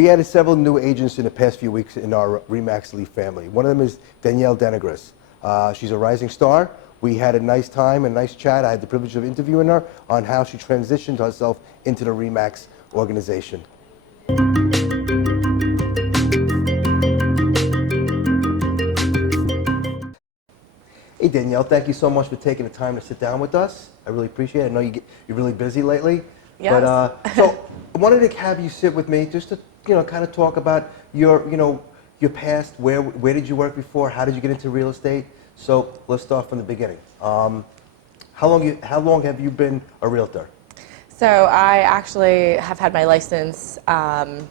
We added several new agents in the past few weeks in our RE/MAX Elite family. One of them is Danielle Denigris. She's a rising star. We had a nice time, a nice chat. I had the privilege of interviewing her on how she transitioned herself into the RE/MAX organization. Hey Danielle, thank you so much for taking the time to sit down with us. I really appreciate it. I know you're really busy lately. Yes. But so I wanted to have you sit with me just to kind of talk about your your past. Where did you work before? How did you get into real estate? So let's start from the beginning. How long have you been a realtor? So I actually have had my license 9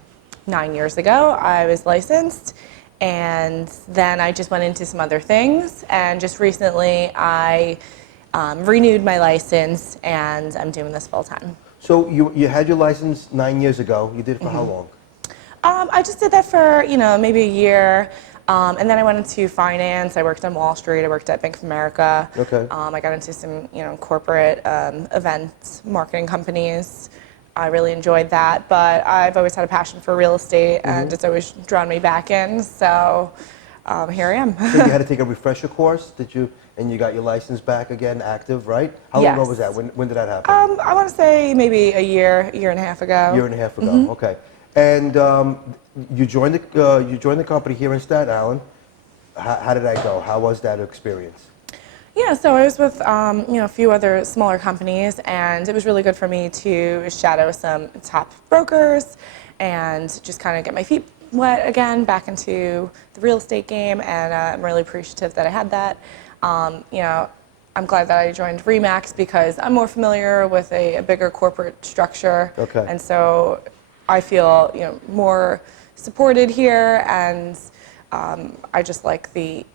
years ago. I was licensed, and then I just went into some other things. And just recently, I renewed my license, and I'm doing this full time. So you had your license 9 years ago. You did it for how long? I just did that for maybe a year. And then I went into finance. I worked on Wall Street. I worked at Bank of America. Okay. I got into some, corporate events, marketing companies. I really enjoyed that, but I've always had a passion for real estate, and it's always drawn me back in. So here I am. So you had to take a refresher course. Did you? And you got your license back again, active, right? How long ago was that? When did that happen? I want to say maybe a year and a half ago. Year and a half ago. Okay. And you joined the company here in Staten Island. How did that go? How was that experience? Yeah, so I was with a few other smaller companies, and it was really good for me to shadow some top brokers and just kind of get my feet wet again back into the real estate game. And I'm really appreciative that I had that. I'm glad that I joined RE/MAX because I'm more familiar with a bigger corporate structure. Okay. And so I feel more supported here, and I just like the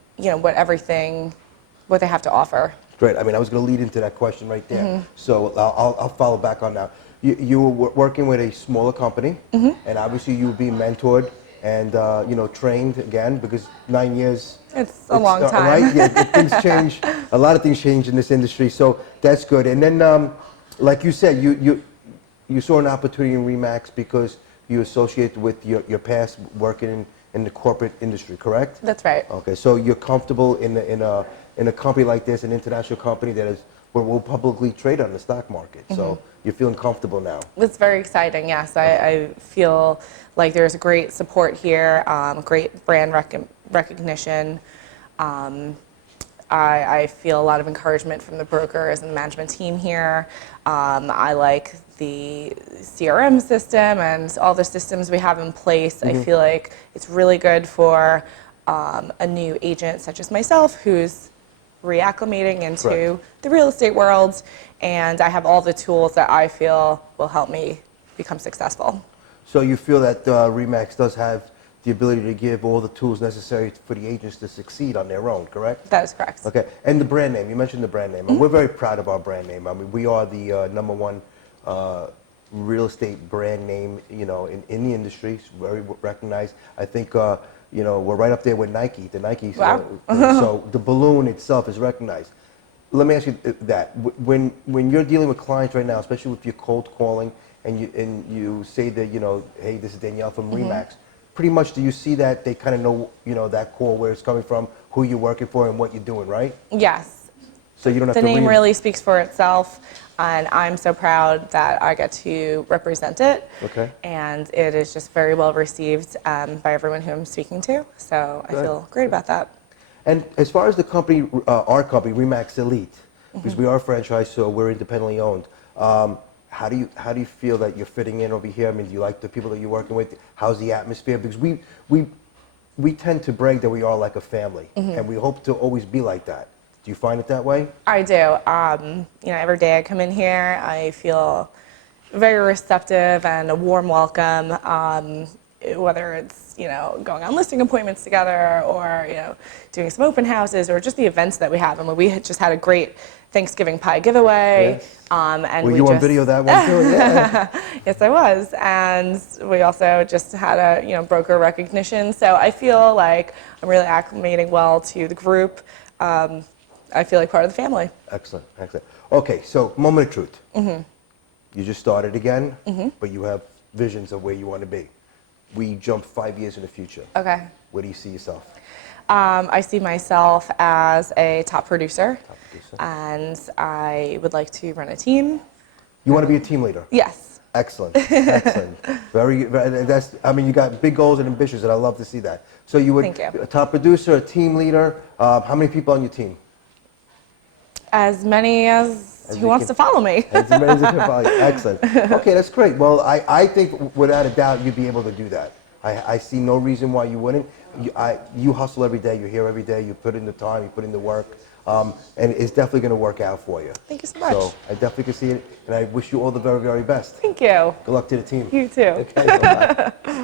what they have to offer. Great. I mean, I was going to lead into that question right there. So I'll follow back on that. You were working with a smaller company, and obviously you were being mentored and trained again because 9 years. It's a long time. Right? Yeah, things change. A lot of things change in this industry, so that's good. And then, like you said, you saw an opportunity in RE/MAX because you associated with your past working in the corporate industry, correct? That's right. Okay, so you're comfortable in a company like this, an international company that is will publicly trade on the stock market. So you're feeling comfortable now. It's very exciting. Yes, I feel like there's great support here, great brand recognition. I feel a lot of encouragement from the brokers and the management team here. I like the CRM system and all the systems we have in place. I feel like it's really good for a new agent such as myself who's reacclimating into the real estate world, and I have all the tools that I feel will help me become successful. So you feel that RE/MAX does have the ability to give all the tools necessary for the agents to succeed on their own, correct? That is correct. Okay, and the brand name, you mentioned the brand name. We're very proud of our brand name. I mean, we are the #1 real estate brand name, in the industry. It's very recognized. I think, we're right up there with Nike, the Nike. Wow. So the balloon itself is recognized. Let me ask you that. When you're dealing with clients right now, especially with your cold calling, and you say that, hey, this is Danielle from RE/MAX, pretty much do you see that they kind of know, that call, where it's coming from, who you're working for, and what you're doing, right? Yes. So you don't have the to name really speaks for itself, and I'm so proud that I get to represent it. Okay. And it is just very well received by everyone who I'm speaking to. So I feel great about that. And as far as the company, our company, RE/MAX Elite, because we are a franchise, so we're independently owned. How do you feel that you're fitting in over here? I mean, do you like the people that you're working with? How's the atmosphere? Because we tend to brag that we are like a family, and we hope to always be like that. Do you find it that way? I do. Every day I come in here, I feel very receptive and a warm welcome. Whether it's going on listing appointments together, or doing some open houses, or just the events that we have. I mean, we just had a great Thanksgiving pie giveaway. Yes. And were you on video that one too? Yeah. Yes, I was. And we also just had a broker recognition. So I feel like I'm really acclimating well to the group. I feel like part of the family. Excellent, excellent. Okay, so moment of truth. You just started again, but you have visions of where you want to be. we jump 5 years in the future. Okay. Where do you see yourself? I see myself as a top producer, Top producer. and I would like to run a team. You want to be a team leader? Yes. Excellent, excellent. That's. I mean, you got big goals and ambitions, and I love to see that. So you would Thank you. a top producer, a team leader. How many people on your team? As many as As who you wants can- to follow me. It's amazing. Excellent. Okay, that's great. Well, I think without a doubt you'd be able to do that. I see no reason why you wouldn't. You hustle every day. You're here every day. You put in the time. You put in the work. And it's definitely going to work out for you. Thank you so much. So I definitely can see it, and I wish you all the very, very best. Thank you. Good luck to the team. You too. Okay, bye-bye.